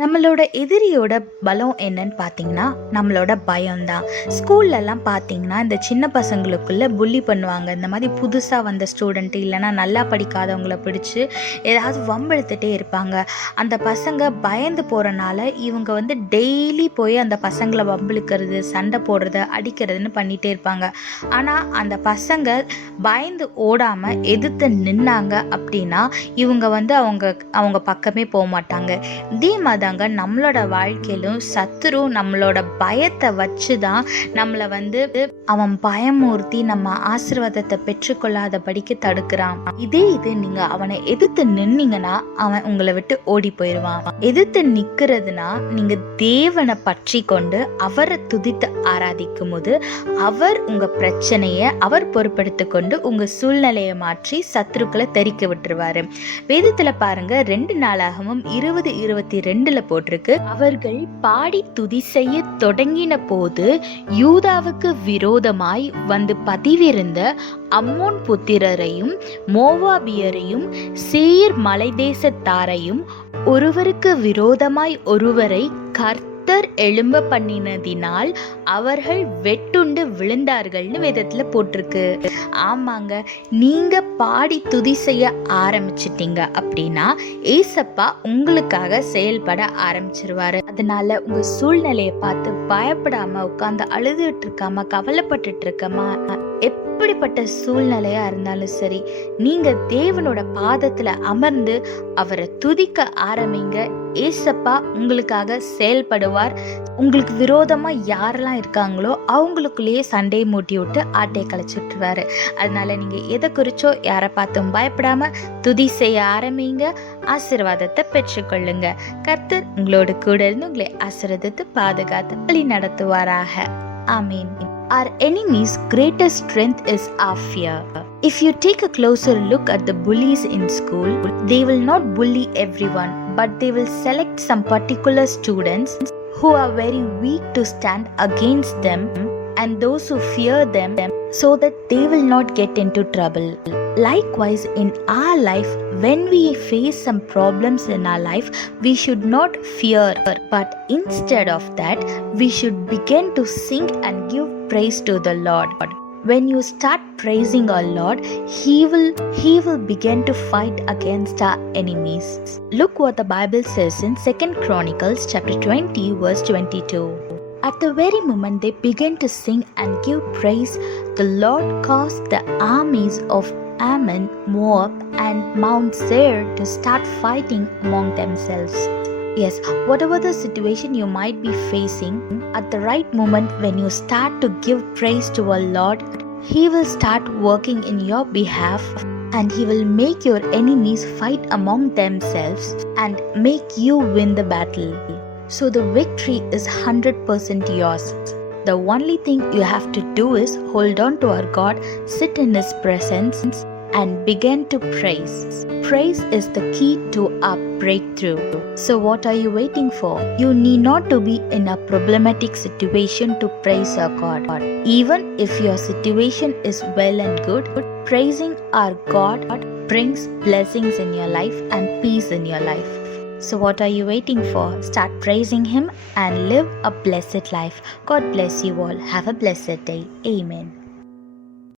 நம்மளோட எதிரியோட பலம் என்னன்னு பார்த்தீங்கன்னா நம்மளோட பயம்தான். ஸ்கூல்லலாம் பார்த்தீங்கன்னா இந்த சின்ன பசங்களுக்குள்ள புள்ளி பண்ணுவாங்க. இந்த மாதிரி புதுசாக வந்த ஸ்டூடெண்ட்டு இல்லைனா நல்லா படிக்காதவங்கள பிடிச்சி ஏதாவது வம்பெழுத்துட்டே இருப்பாங்க. அந்த பசங்க பயந்து போகிறனால இவங்க டெய்லி போய் அந்த பசங்களை வம்பிழுக்கிறது, சண்டை போடுறது, அடிக்கிறதுன்னு பண்ணிகிட்டே இருப்பாங்க. ஆனால் அந்த பசங்க பயந்து ஓடாமல் எதிர்த்து நின்னாங்க அப்படின்னா இவங்க அவங்க பக்கமே போக மாட்டாங்க. இதே மாதிரி நம்மளோட வாழ்க்கையிலும் சத்துரு நம்மளோட பயத்தை வச்சு தான் நம்மளை அவன் பயமூர்த்தி நம்ம ஆசீர்வாதத்தை பெற்றுக்கொள்ளாதபடிக்கு தடுக்கிறான். இது நீங்க அவனை எதிர்த்து நின்னீங்கன்னா அவன் உங்களை விட்டு ஓடி போயிடுவான். எதிர்த்து நிக்கிறதுனா நீங்க தேவனை பற்றி கொண்டு அவரை துதித்து ஆராதிக்கும் போது அவர் உங்க பிரச்சனையை அவர் பொறுப்பெடுத்து கொண்டு உங்க சூழ்நிலையை மாற்றி சத்துருக்களை தெறிக்க விட்டுருவாரு. வேதத்துல பாருங்க 2 நாளாகவும் 20:22 போட்டிருக்கு. அவர்கள் பாடி துதி செய்ய தொடங்கின போது யூதாவுக்கு விரோதமாய் வந்து பதிவிருந்த அம்மோன் புத்திரரையும் மோவாபியரையும் சேயீர் மலை தேசத்தாரையும் ஒருவருக்கு விரோதமாய் ஒருவரை எழும்ப பண்ணினதினால் அவர்கள் வெட்டுண்டு விழுந்தார்கள்னு வேதத்துல போட்டிருக்கு. ஆமாங்க, நீங்க பாடி துதி செய்ய ஆரம்பிச்சிட்டீங்க அப்படின்னா ஏசப்பா உங்களுக்காக செயல்பட ஆரம்பிச்சிருவாரு. அதனால உங்க சூழ்நிலையை பார்த்து பயப்படாம உட்கார்ந்து அழுதுட்டு இருக்காம கவலைப்பட்டுட்டு இருக்கமா, எப்படிப்பட்ட சூழ்நிலையா இருந்தாலும் சரி நீங்க தேவனோட பாதத்துல அமர்ந்து அவரை துதிக்க ஆரம்பிங்க. ஏசப்பா உங்களுக்காக செயல்படுவார். உங்களுக்கு விரோதமா யாரெல்லாம் இருக்காங்களோ அவங்களுக்குள்ளேயே சண்டையை மூட்டி விட்டு ஆட்டை கழிச்சுட்டுருவாரு. அதனால நீங்க எதை குறிச்சோ யாரை பார்த்தும் பயப்படாம துதி செய்ய ஆரம்பிங்க. ஆசீர்வாதத்தை பெற்றுக்கொள்ளுங்க. கர்த்தர் உங்களோட கூட இருந்து உங்களை ஆசீர்வதித்து பாதுகாத்து வழி நடத்துவாராக. ஆமீன். Our enemy's greatest strength is our fear. If you take a closer look at the bullies in school, they will not bully everyone, but they will select some particular students who are very weak to stand against them and those who fear them so that they will not get into trouble. Likewise, in our life, when we face some problems in our life, we should not fear, but instead of that, we should begin to sing and give praise to the Lord. When you start praising our Lord, He will begin to fight against our enemies. Look what the Bible says in 2 Chronicles chapter 20 verse 22. At the very moment they began to sing and give praise, the Lord caused the armies of Ammon, Moab and Mount Seir to start fighting among themselves. Yes, whatever the situation you might be facing, at the right moment when you start to give praise to our Lord, He will start working in your behalf and He will make your enemies fight among themselves and make you win the battle. So the victory is 100% yours. The only thing you have to do is hold on to our God, sit in His presence and begin to praise. Praise is the key to our breakthrough. So what are you waiting for? You need not to be in a problematic situation to praise our God. Even if your situation is well and good, praising our God brings blessings in your life and peace in your life. So what are you waiting for? Start praising Him and live a blessed life. God bless you all. Have a blessed day. Amen.